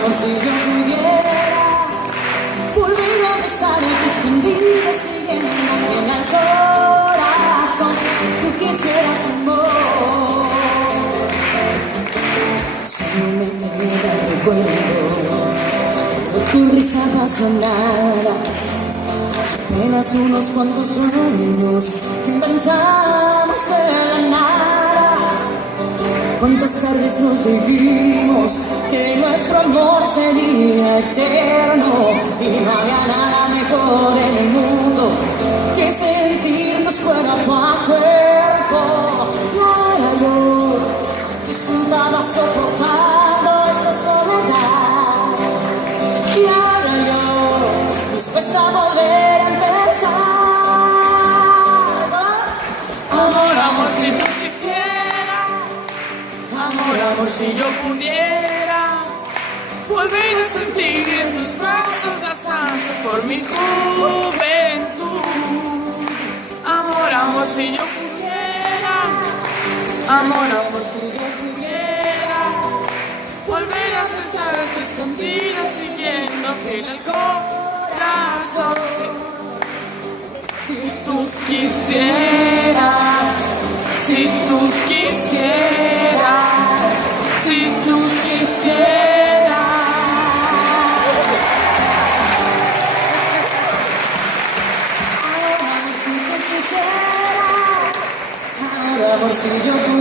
amor, si yo pudiera volver a besarte escondida, siguiéndome al corazón. Si tú quisieras amor, solo me queda el recuerdo de tu risa apasionada. Apenas unos cuantos sueños que inventamos de la nada. Cuántas tardes nos dijimos que nuestro amor sería eterno y no había nada mejor en el mundo que sentirnos cuerpo a cuerpo. Y ahora yo, que sentada soportando esta soledad, y ahora yo, dispuesta a volver a empezar. Amor, amor, si tú quisieras, amor, amor, si yo pudiera volver a sentir en tus brazos las ansias por mi juventud. Amor, amor, si yo pudiera, amor, amor, si yo pudiera volver a besarte escondida, siguiendo fiel al corazón. Si tú quisieras, si tú quisieras, si tú quisieras. Ahora, si tú quisieras, ahora, amor, si yo pudiera